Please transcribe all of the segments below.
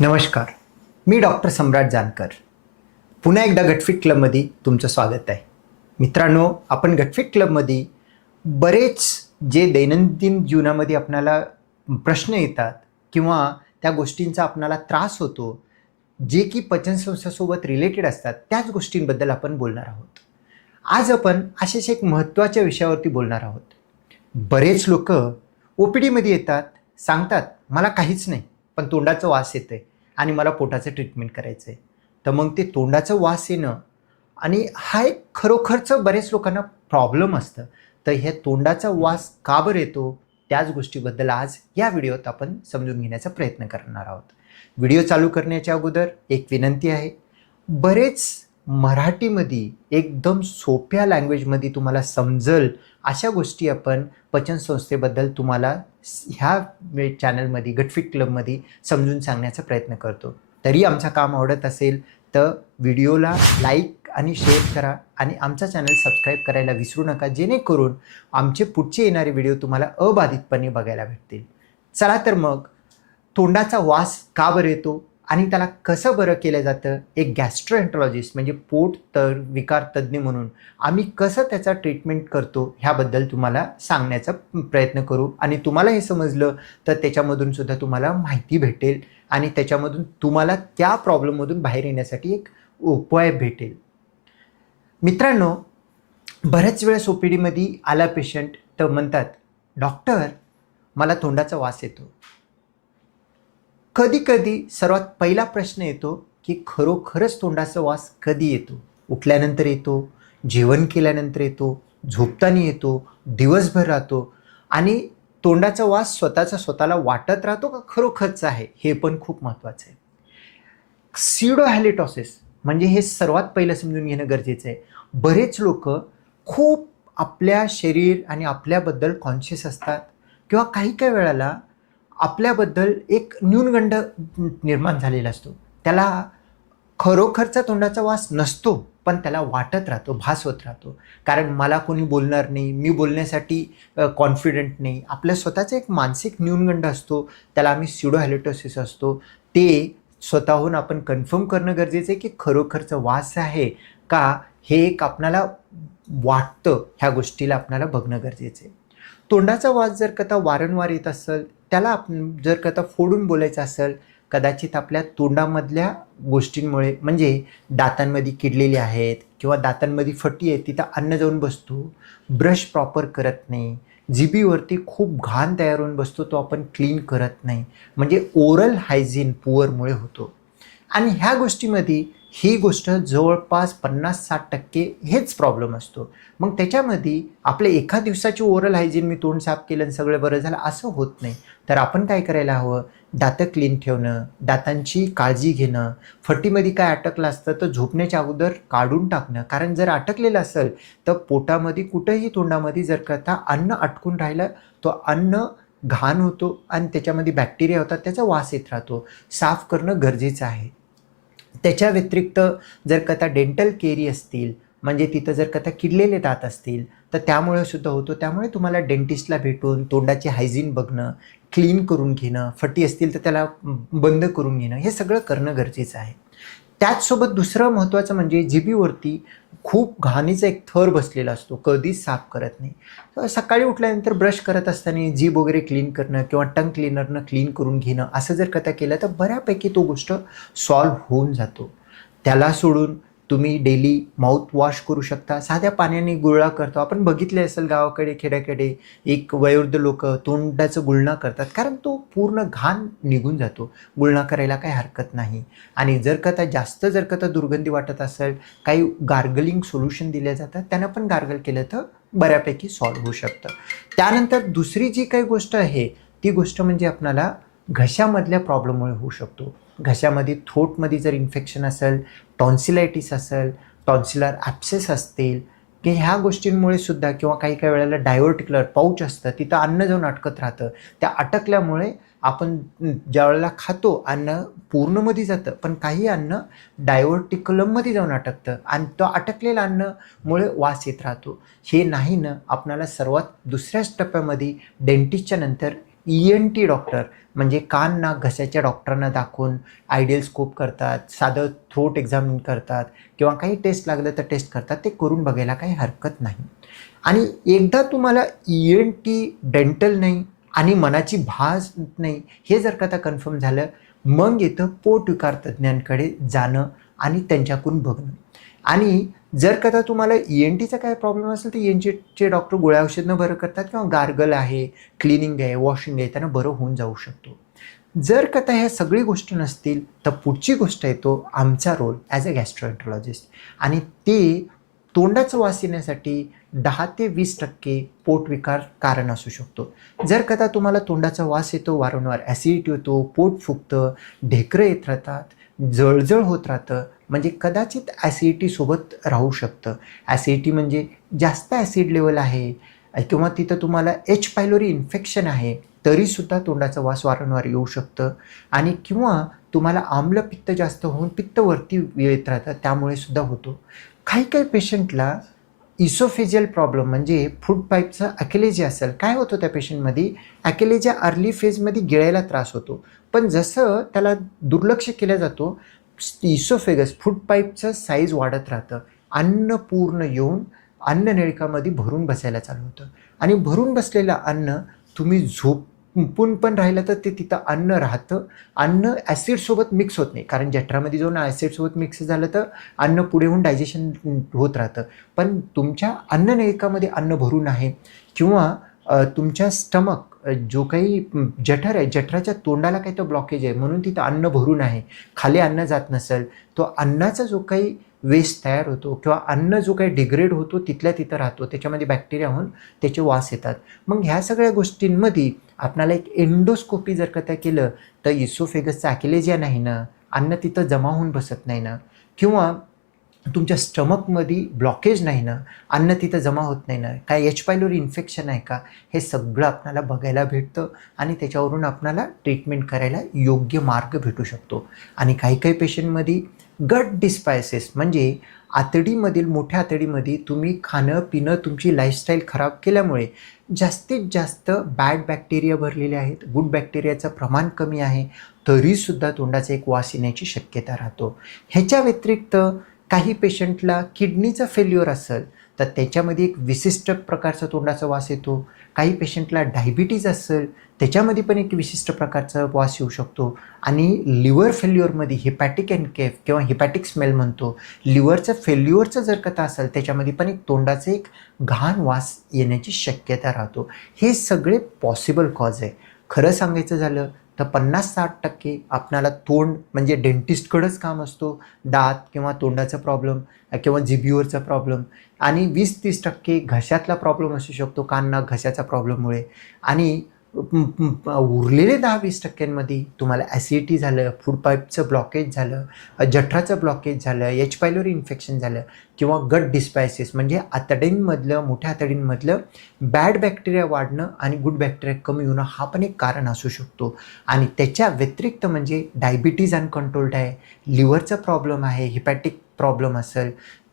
नमस्कार. मी डॉक्टर सम्राट जानकर. पुन्हा एकदा गटफिट क्लबमध्ये तुमचं स्वागत आहे. मित्रांनो, आपण गटफिट क्लबमध्ये बरेच जे दैनंदिन जीवनामध्ये आपल्याला प्रश्न येतात किंवा त्या गोष्टींचा आपल्याला त्रास होतो, जे की पचनसंस्थेसोबत रिलेटेड असतात, त्याच गोष्टींबद्दल आपण बोलणार आहोत. आज आपण अशाच एक महत्त्वाच्या विषयावरती बोलणार आहोत. बरेच लोकं ओ-पी-डीमध्ये येतात, सांगतात, "मला काहीच नाही, पण तोंडाचा वास येतोय आणि मला पोटाचं ट्रीटमेंट करायचं आहे." तर मग ते तोंडाचा वास येणं आणि हा एक खरोखरचं बरेच लोकांना प्रॉब्लेम असतं. तर हे तोंडाचा वास का बरं येतो, त्याच गोष्टीबद्दल आज या व्हिडिओत आपण समजून घेण्याचा प्रयत्न करणार आहोत. व्हिडिओ चालू करण्याच्या अगोदर एक विनंती आहे. बरेच मराठीमध्ये एकदम सोप्या लँग्वेजमध्ये तुम्हाला समजेल अशा गोष्टी आपण पचनसंस्थेबद्दल तुम्हाला ह्या चॅनलमध्ये गटफिट क्लबमध्ये समजून सांगण्याचा प्रयत्न करतो. तरी आमचं काम आवडत असेल तर व्हिडिओला लाईक आणि शेअर करा आणि आमचा चॅनल सबस्क्राईब करायला विसरू नका, जेणेकरून आमचे पुढचे येणारे व्हिडिओ तुम्हाला अबाधितपणे बघायला भेटतील. चला तर मग तोंडाचा वास का बरं येतो आणि त्याला कसं बरं केलं जातं, एक गॅस्ट्रोएंटरॉलॉजिस्ट म्हणजे पोट विकार तज्ज्ञ म्हणून आम्ही कसं त्याचा ट्रीटमेंट करतो ह्याबद्दल तुम्हाला सांगण्याचा प्रयत्न करू. आणि तुम्हाला हे समजलं तर त्याच्यामधून सुद्धा तुम्हाला माहिती भेटेल आणि त्याच्यामधून तुम्हाला त्या प्रॉब्लेममधून बाहेर येण्यासाठी एक उपाय भेटेल. मित्रांनो, बऱ्याच वेळेस ओ-पी-डीमध्ये आला पेशंट तर म्हणतात, "डॉक्टर, मला तोंडाचा वास येतो." कधी-कधी सर्वात पहिला प्रश्न येतो, की खरोखरच तोंडाचा वास कधी येतो? उठल्यानंतर येतो, जेवण केल्यानंतर येतो, झोपताना येतो, दिवसभर राहतो आणि तोंडाचा वास स्वतःला वाटत राहतो का खरोखरचा आहे? हे पण खूप महत्त्वाचं आहे. स्युडो हॅलिटॉसिस म्हणजे हे सर्वात पहिलं समजून घेणं गरजेचं आहे. बरेच लोकं खूप आपल्या शरीर आणि आपल्याबद्दल कॉन्शियस असतात किंवा काही-काही वेळेला आपल्याबद्दल एक न्यूनगंड निर्माण झालेला असतो. त्याला खरोखरचा तोंडाचा वास नसतो, पण त्याला वाटत राहतो, भास होत राहतो. कारण मला कोणी बोलणार नाही, मी बोलण्यासाठी कॉन्फिडंट नाही. आपल्या स्वतःचा एक मानसिक न्यूनगंड असतो, त्याला आम्ही स्युडो हॅलिटॉसिस असतो. ते स्वतःहून आपण कन्फर्म करणं गरजेचं आहे, की खरोखरचं वास आहे का? हे एक आपल्याला वाटतं, ह्या गोष्टीला आपल्याला बघणं गरजेचं आहे. तोंडाचा वास जर का वारंवार येत असेल, त्याला आपण जर का फोडून बोलायचं असेल, कदाचित आपल्या तोंडामधल्या गोष्टींमुळे म्हणजे दातांमध्ये किडलेले आहेत किंवा दातांमध्ये फटी आहे, तिथं अन्न जाऊन बसतो, ब्रश प्रॉपर करत नाही, जिभेवरती खूप घाण तयार होऊन बसतो, तो आपण क्लीन करत नाही. म्हणजे ओरल हायजीन पुअरमुळे होतो. आणि ह्या गोष्टीमध्ये ही गोष्ट जवळपास 50-60% हेच प्रॉब्लेम असतो. मग त्याच्यामध्ये आपलं एका दिवसाची ओरल हायजीन मी तोंड साफ केलं आणि सगळं बरं झालं असं होत नाही. तर आपण काय करायला हवं, दातं क्लीन ठेवणं, दातांची काळजी घेणं, फटीमध्ये काय अटकलं असतं तर झोपण्याच्या अगोदर काढून टाकणं. कारण जर अटकलेलं असेल तर पोटामध्ये कुठंही तोंडामध्ये जर का अन्न अटकून राहिलं, तो अन्न घाण होतो आणि त्याच्यामध्ये बॅक्टेरिया होतात, त्याचा वास येत राहतो. साफ करणं गरजेचं आहे. त्याच्या व्यतिरिक्त जर का त्या डेंटल केरी असतील, म्हणजे तिथं जर का त्या किडलेले दात असतील, तर त्यामुळे सुद्धा होतो. त्यामुळे तुम्हाला डेंटिस्टला भेटून तोंडाची हायजीन बघणं, क्लीन करून घेणं, फटी असतील तर त्याला बंद करून घेणं, हे सगळं करणं गरजेचं आहे. त्याचसोबत दुसरं महत्त्वाचं म्हणजे जिभेवरती खूप घाणीचा एक थर बसलेला असतो, कधीच साफ करत नाही. तर सकाळी उठल्यानंतर ब्रश करत असताना जीभ वगैरे क्लीन करणं किंवा टंग क्लीनरनं क्लीन करून घेणं, असं जर का केलं तर बऱ्यापैकी तो गोष्ट सॉल्व्ह होऊन जातो. त्याला सोडून तुम्ही डेली माउथ वॉश करू शकता. साध्या पाण्याने गुळणा करतो. आपण बघितले असेल गावाकडे, खेड्याकडे एक वयोवृद्ध लोकं तोंडाचं गुळणा करतात, कारण तो पूर्ण घाण निघून जातो. गुळणा करायला काही हरकत नाही. आणि जर का त्या जास्त जर का दुर्गंधी वाटत असेल, काही गार्गलिंग सोल्युशन दिले जातात, त्यानं पण गार्गल केलं तर बऱ्यापैकी सॉल्व्ह होऊ शकतं. त्यानंतर दुसरी जी काही गोष्ट आहे, ती गोष्ट म्हणजे आपल्याला घशामधल्या प्रॉब्लेममुळे होऊ शकतो. घशामध्ये थ्रोटमध्ये जर इन्फेक्शन असेल, टॉन्सिलायटिस असेल, टॉन्सिलर ॲब्सेस असतील, की ह्या गोष्टींमुळे सुद्धा किंवा काही-काही वेळेला डायव्हर्टिक्युलर पाऊच असतं, तिथं अन्न जाऊन अटकत राहतं. त्या अटकल्यामुळे आपण ज्यावेळेला खातो, अन्न पूर्णमध्ये जातं, पण काही अन्न डायव्हर्टिक्युलममध्ये जाऊन अटकतं आणि तो अटकलेल्या अन्नामुळे वास येत राहतो. हे नाही ना, आपल्याला सर्वात दुसऱ्याच टप्प्यामध्ये डेंटिस्टच्या नंतर ENT डॉक्टर म्हणजे कान नाक घशाच्या डॉक्टरांना दाखवून आयडियल स्कोप करतात, साधं थ्रोट एक्झामिन करतात किंवा काही टेस्ट लागलं तर टेस्ट करतात, ते करून बघायला काही हरकत नाही. आणि एकदा तुम्हाला ENT डेंटल नाही आणि मनाची भास नाही हे जर का आता कन्फर्म झालं, मग येतं पोटविकार तज्ज्ञांकडे जाणं आणि त्यांच्याकडून बघणं. आणि जर का आता तुम्हाला ENTचा काय प्रॉब्लेम असेल तर ENTचे डॉक्टर गोळ्या औषधनं बरं करतात किंवा गार्गल आहे, क्लिनिंग आहे, वॉशिंग आहे, त्यांना बरं होऊन जाऊ शकतो. जर का आता ह्या सगळी गोष्टी नसतील तर पुढची गोष्ट येतो आमचा रोल ॲज अ गॅस्ट्रोएंटरोलॉजिस्ट, आणि ते तोंडाचा वास येण्यासाठी 10 ते 20% पोटविकार कारण असू शकतो. जर का आता तुम्हाला तोंडाचा वास येतो, वारंवार ॲसिडिटी होतो, पोट फुगतं, ढेकरं येत राहतात, जळजळ होत राहतं, म्हणजे कदाचित ॲसिडिटीसोबत राहू शकतं. ॲसिडिटी म्हणजे जास्त ॲसिड लेवल आहे किंवा तिथं तुम्हाला H. पायलोरी इन्फेक्शन आहे, तरीसुद्धा तोंडाचा वास वारंवार येऊ शकतं. आणि किंवा तुम्हाला आम्लपित्त जास्त होऊन पित्त वरती येत राहतं, त्यामुळे सुद्धा होतो. काही काही पेशंटला इसोफेजियल प्रॉब्लेम म्हणजे फूड पाईपचं ॲकिलेजिया असेल. काय होतं त्या पेशंटमध्ये, ॲकिलेजिया अर्ली फेजमध्ये गिळायला त्रास होतो, पण जसं त्याला दुर्लक्ष केला जातो, इसोफेगस फूड पाईपचं साईज वाढत राहतं, अन्न पूर्ण येऊन अन्ननलिकामध्ये भरून बसायला चालू होतं. आणि भरून बसलेलं अन्न तुम्ही झोपून पण राहिलं तर ते तिथं अन्न राहतं. अन्न ॲसिडसोबत मिक्स होत नाही, कारण जठरामध्ये जाऊन ॲसिडसोबत मिक्स झालं तर अन्न पुढे होऊन डायजेशन होत राहतं. पण तुमच्या अन्ननलिकामध्ये अन्न भरून आहे किंवा तुमच्या स्टमक जो काही जठर आहे, जठराच्या तोंडाला काही तो ब्लॉकेज आहे म्हणून तिथं अन्न भरून आहे, खाली अन्न जात नसेल, तो अन्नाचा जो काही वेस्ट तयार होतो किंवा अन्न जो काही डिग्रेड होतो तिथल्या तिथं राहतो, त्याच्यामध्ये बॅक्टेरिया होऊन त्याचे वास येतात. मग ह्या सगळ्या गोष्टींमध्ये आपल्याला एक एंडोस्कोपी जर का त्या केलं तर इसोफेगसचा ॲकिलेजिया नाही ना, अन्न तिथं जमा होऊन बसत नाही ना, किंवा तुमच्या स्टमकमध्ये ब्लॉकेज नाही ना, अन्न तिथं जमा होत नाही ना, काय H. पायलोरी इन्फेक्शन आहे का, हे सगळं आपल्याला बघायला भेटतं आणि त्याच्यावरून आपल्याला ट्रीटमेंट करायला योग्य मार्ग भेटू शकतो. आणि काही काही पेशंटमध्ये गट डिस्पायसिस म्हणजे आतडीमधील, मोठ्या आतडीमध्ये तुम्ही खाणं पिणं तुमची लाईफस्टाईल खराब केल्यामुळे जास्तीत जास्त बॅड बॅक्टेरिया भरलेले आहेत, गुड बॅक्टेरियाचं प्रमाण कमी आहे, तरीसुद्धा तोंडाचा एक वास येण्याची शक्यता राहतो. ह्याच्या व्यतिरिक्त काही पेशंटला किडनीचं फेल्युअर असेल तर त्याच्यामध्ये एक विशिष्ट प्रकारचा तोंडाचा वास येतो. काही पेशंटला डायबिटीज असेल त्याच्यामध्ये पण एक विशिष्ट प्रकारचा वास येऊ शकतो. आणि लिव्हर फेल्युअरमध्ये हिपॅटिक एन्केफ किंवा हिपॅटिक स्मेल म्हणतो, लिव्हरचं फेल्युअरचं जर कथा असेल त्याच्यामध्ये पण एक तोंडाचं एक घाण वास येण्याची शक्यता राहतो. हे सगळे पॉसिबल कॉज आहे. खरं सांगायचं झालं तर 50-60% आपणाला तोंड म्हणजे डेंटिस्टकडेच काम असतो, दात किंवा तोंडाचा प्रॉब्लेम किंवा जिभीवरचा प्रॉब्लेम, आणि 20-30% घशातला प्रॉब्लेम असू शकतो, कान नाक घशाच्या प्रॉब्लेममुळे. आणि उरलेले 10-20% तुम्हाला ॲसिडिटी झालं, फूड पाईपचं ब्लॉकेज झालं, जठराचं ब्लॉकेज झालं, H. पायलोरी इन्फेक्शन झालं किंवा गट डिस्पायसिस म्हणजे आतडींमधलं, मोठ्या आतडींमधलं बॅड बॅक्टेरिया वाढणं आणि गुड बॅक्टेरिया कमी होणं हा पण एक कारण असू शकतो. आणि त्याच्या व्यतिरिक्त म्हणजे डायबिटीज अनकंट्रोल्ड आहे, लिव्हरचा प्रॉब्लेम आहे, हिपॅटिक प्रॉब्लेम असेल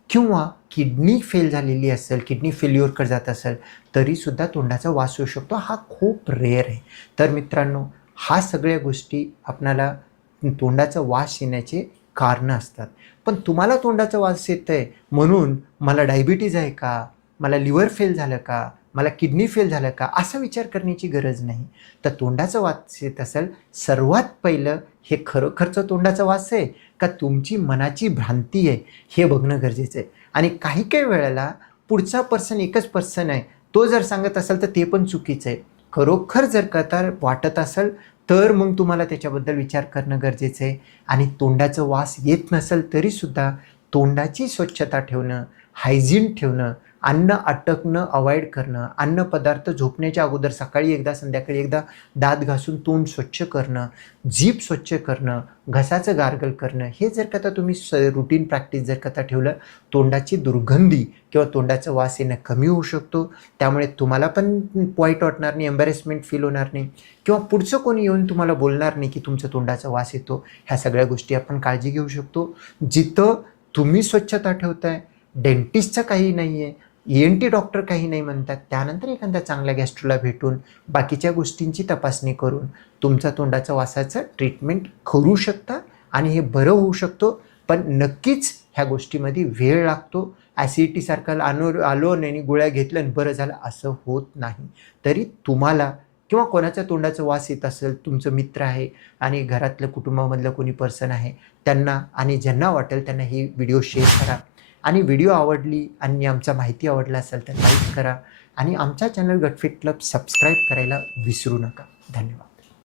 किंवा किडनी फेल झालेली असेल, किडनी फेल्युअरकडे जात असेल, तरीसुद्धा तोंडाचा वास येऊ शकतो. हा खूप रेअर आहे. तर मित्रांनो, हा सगळ्या गोष्टी आपणाला तोंडाचा वास येण्याचे कारणं असतात. पण तुम्हाला तोंडाचा वास येत आहे म्हणून मला डायबिटीज आहे का, मला लिव्हर फेल झालं का, मला किडनी फेल झालं का, असा विचार करण्याची गरज नाही. तर तोंडाचा वास येत असेल, सर्वात पहिलं हे खरोखरचं तोंडाचा वास आहे का तुमची मनाची भ्रांती आहे हे बघणं गरजेचं आहे. आणि काही काही वेळेला पुढचा पर्सन एकच पर्सन आहे, तो जर सांगत असेल तर ते पण चुकीचं आहे. खरोखर जर का तर वाटत असेल तर मग तुम्हाला त्याच्याबद्दल विचार करणं गरजेचं आहे. आणि तोंडाचा वास येत नसेल तरीसुद्धा तोंडाची स्वच्छता ठेवणं, हायजीन ठेवणं, अन्न अटकणं अवॉइड करणं, अन्नपदार्थ झोपण्याच्या अगोदर सकाळी एकदा संध्याकाळी एकदा दात घासून तोंड स्वच्छ करणं, जीभ स्वच्छ करणं, घसाचं गार्गल करणं, हे जर का तुम्ही रुटीन प्रॅक्टिस जर का ठेवलं, तोंडाची दुर्गंधी किंवा तोंडाचा वास येणं कमी होऊ शकतो. त्यामुळे तुम्हाला पण वाईट वाटणार नाही, एम्बॅरेसमेंट फील होणार नाही किंवा पुढचं कोणी येऊन तुम्हाला बोलणार नाही की तुमचं तोंडाचा वास येतो. ह्या सगळ्या गोष्टी आपण काळजी घेऊ शकतो. जिथं तुम्ही स्वच्छता ठेवताय, डेंटिस्टचं काही नाही आहे, ENT डॉक्टर काही नाही म्हणतात, त्यानंतर एखाद्या चांगल्या गॅस्ट्रोला भेटून बाकीच्या गोष्टींची तपासणी करून तुमचा तोंडाचा वासाचं ट्रीटमेंट करू शकता आणि हे बरं होऊ शकतो. पण नक्कीच ह्या गोष्टीमध्ये वेळ लागतो. ॲसिडिटीसारखं आलो आणि गोळ्या घेतल्या आणि बरं झालं असं होत नाही. तरी तुम्हाला किंवा कोणाच्या तोंडाचा वास येत असेल, तुमचं मित्र आहे आणि घरातलं कुटुंबामधलं कोणी पर्सन आहे, त्यांना आणि ज्यांना वाटेल त्यांना ही व्हिडिओ शेअर करा. आणि व्हिडिओ आवडली आणि आमचा माहिती आवडला असेल तर लाईक करा आणि आमचा चॅनल गटफिट क्लब सबस्क्राईब करायला विसरू नका. धन्यवाद.